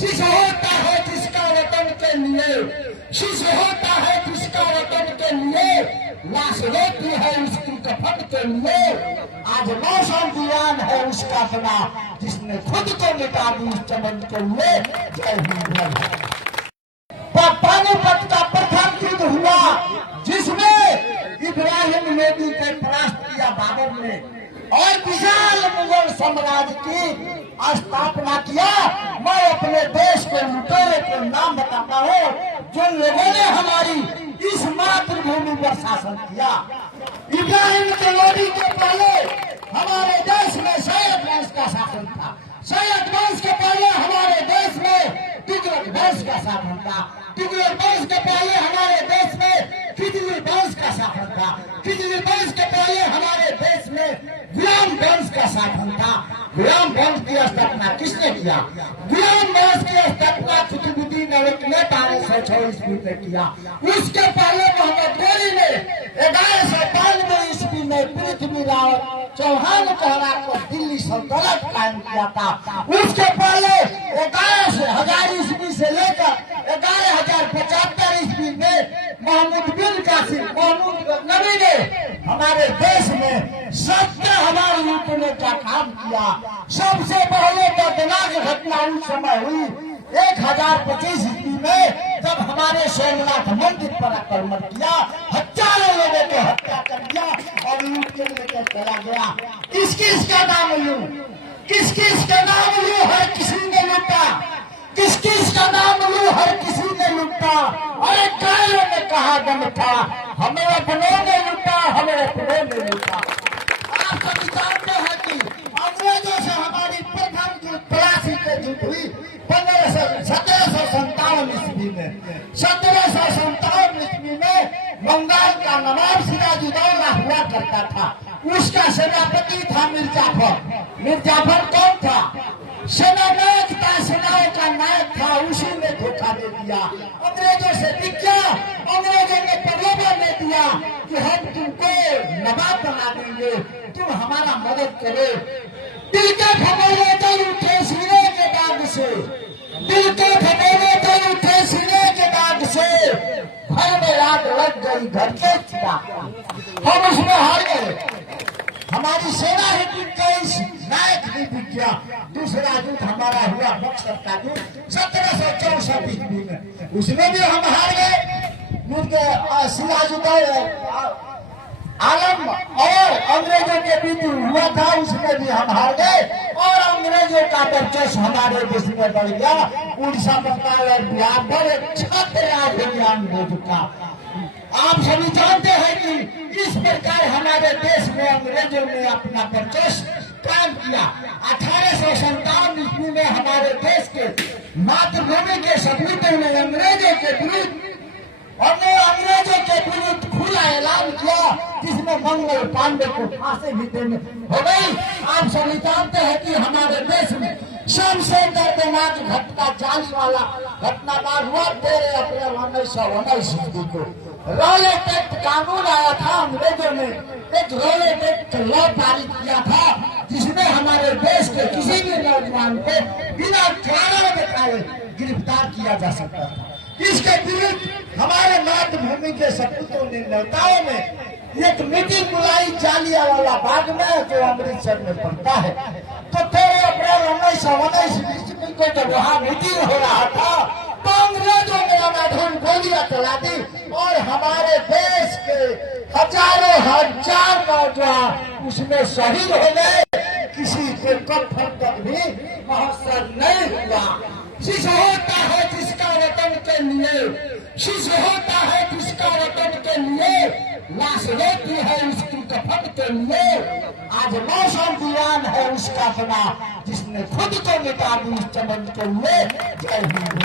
शिशु होता है जिसका वतन के लिए, शिशु होता है जिसका वतन के लिए, लाश रोती है उसकी कफन के लिए। आज मौसम वीरान है उसका बना, जिसने खुद को मिटा दी उस चमन के लिए। जय हिंद। पानीपत का प्रथम युद्ध हुआ जिसमें इब्राहिम लोदी को परास्त किया बाबर ने और विशाल मुगल साम्राज्य की स्थापना किया। मैं अपने देश के लुटेरे के नाम बताता हूँ जो लोगों ने हमारी इस मातृभूमि पर शासन किया। इब्राहिम के लोदी के पहले हमारे देश में सैयद वंश का शासन था। सैयद वंश के पहले हमारे देश में तुगलक वंश का शासन था। तुगलक वंश के पहले हमारे देश में खिजली वंश का शासन था। खिजली वंश के पहले हमारे देश में गुलाम वंश का शासन था। गुलाम वंश की स्थापना किसने किया? गुलाम वंश की स्थापना कुतुबुद्दीन ऐबक ने 1206 ईस्वी में किया। उसके पहले मोहम्मद गोरी ने 1192 ईस्वी में पृथ्वीराज चौहान कहला को दिल्ली सल्तनत कायम किया था। उसके पहले 11,000 ईस्वी से लेकर 11,075 ईस्वी में महमूद बिन कासिम महमूद नबी ने हमारे देश में 70,000 लूटने का काम किया। सबसे पहले दर्दनाक घटना उस समय हुई 1025 ईस्वी में, जब हमारे सोमनाथ मंदिर पर आक्रमण किया, हजारों लोगों को हत्या कर दिया और लूट के लेकर चला गया। किस किस का नाम लूं? किस किस का नाम लूं? हर किसी ने लूटा। किस किस का नाम लूं? हर किसी ने लूटा। अरे कायरों ने कहा दम था, हमें अपनों ने लूटा, हमें अपनों ने लूटा। आप सभी जानते हैं कि अंग्रेजों से हमारी प्रथम युद्ध 83 के युद्ध हुई 1757 ईस्वी में। 1757 ईस्वी में बंगाल का नवाब सिराजुद्दौला हुआ करता था। उसका सेनापति था मिर्जाफर। मिर्जाफर कौन था? सेनानायक था, सेनाओं का नायक था। उसी ने धोखा दे दिया, अंग्रेजों से बिक गया। अंग्रेजों ने प्रलोभन दे दिया कि हम तुमको नवाब बना देंगे, तुम हमारा मदद करो। दिल के फटोले तर उठे सीने के दाग से, दिल के फटोले तर उठे सीने के दाग से, घर में आग लग गई घर के चिराग। हम उसमें हार गए, हमारी सेना ही बिक गई, नायक भी बिक गया। दूसरा युद्ध हमारा हुआ बक्सर का युद्ध 1764 ईस्वी में। उसमें भी हम हार गए। सिराजुद्दौला आलम और अंग्रेजों के बीच हुआ था, उसमें भी हम हार गए और अंग्रेजों का वर्चस्व हमारे देश में बढ़ गया। उड़ीसा, बंगाल और बिहार पर एक छत्र राज अंग्रेजों का। आप सभी जानते हैं कि इस प्रकार हमारे देश में अंग्रेजों ने अपना वर्चस्व कायम किया। 1857 ईस्वी में हमारे देश के मातृभूमि के सपूतों ने अंग्रेजों के विरुद्ध खुला ऐलान किया, जिसमें मंगल पांडे को फांसी भी देने हो गई। आप सभी जानते हैं कि हमारे देश में सबसे दर्दनाक घटना जाने वाला घटनाबार हुआ 13 अप्रैल 1919 ईस्वी को। रॉलेट एक्ट कानून आया था, अंग्रेजों ने एक रॉलेट एक्ट लॉ पारित किया था, जिसमें हमारे देश के किसी भी नौजवान को बिना कारण बताए गिरफ्तार किया जा सकता था। इसके विरुद्ध हमारे मातृभूमि के सपूतों ने नेताओं ने एक मीटिंग बुलाई जालियांवाला बाग में, जो अमृतसर में पड़ता है। तो 13 अप्रैल 1919 ईस्वी को जब वहाँ मीटिंग हो रहा था, तो अंग्रेजों ने अंधाधुंध गोलियां चला दी और हमारे देश के हजारों हजार नौजवान उसमें शहीद हो गए। किसी के कफन तक भी महोत्सव नहीं हुआ। शिशु होता है जिसका वतन के लिए, शिशु होता है जिसका वतन के लिए, लाश रोती है उसकी कफन के लिए। आज मौसम वीरान है उसका बना, जिसने खुद को मिटा दी उस चमन के लिए। जय हिंद।